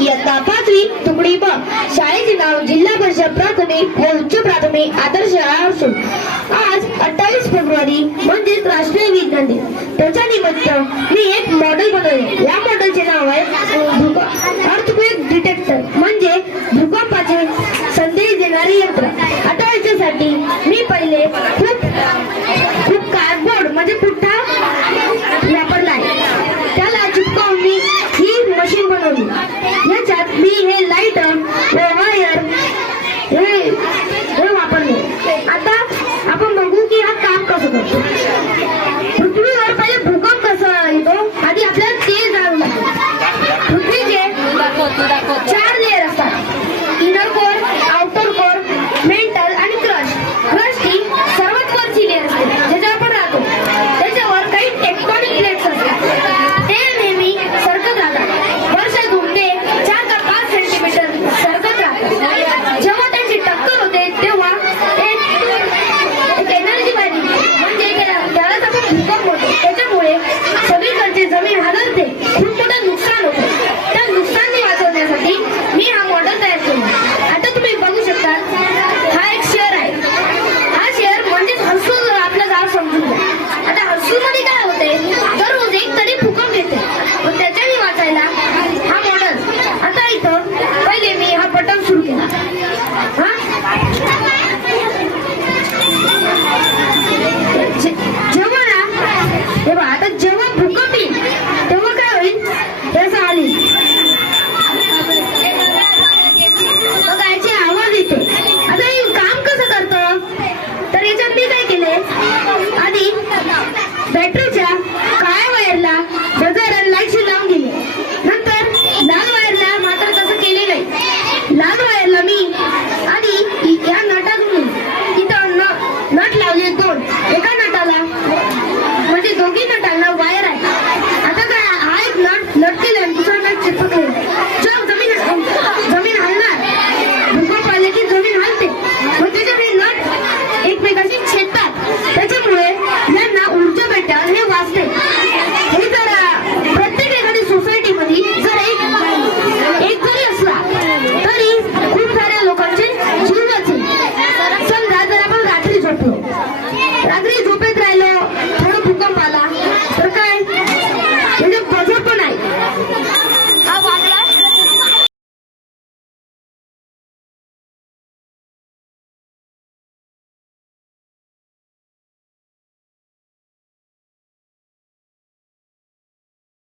इयत्ता पाचवी तुकडी ब. शाळेचे नाव जिल्हा परिषद प्राथमिक व उच्च प्राथमिक आदर्श शाळा असून आज अठ्ठावीस फेब्रुवारी म्हणजेच राष्ट्रीय विज्ञान दिन त्याच्या निमित्त मी एक मॉडेल बनवले. या मॉडेलचे नाव आहे Thank you. बसायला हा मॉडल आता इथं पहिले मी हा बटन सुरू केला. हा? दोन एका नटाला म्हणजे दोघी नटांना वायर आहे.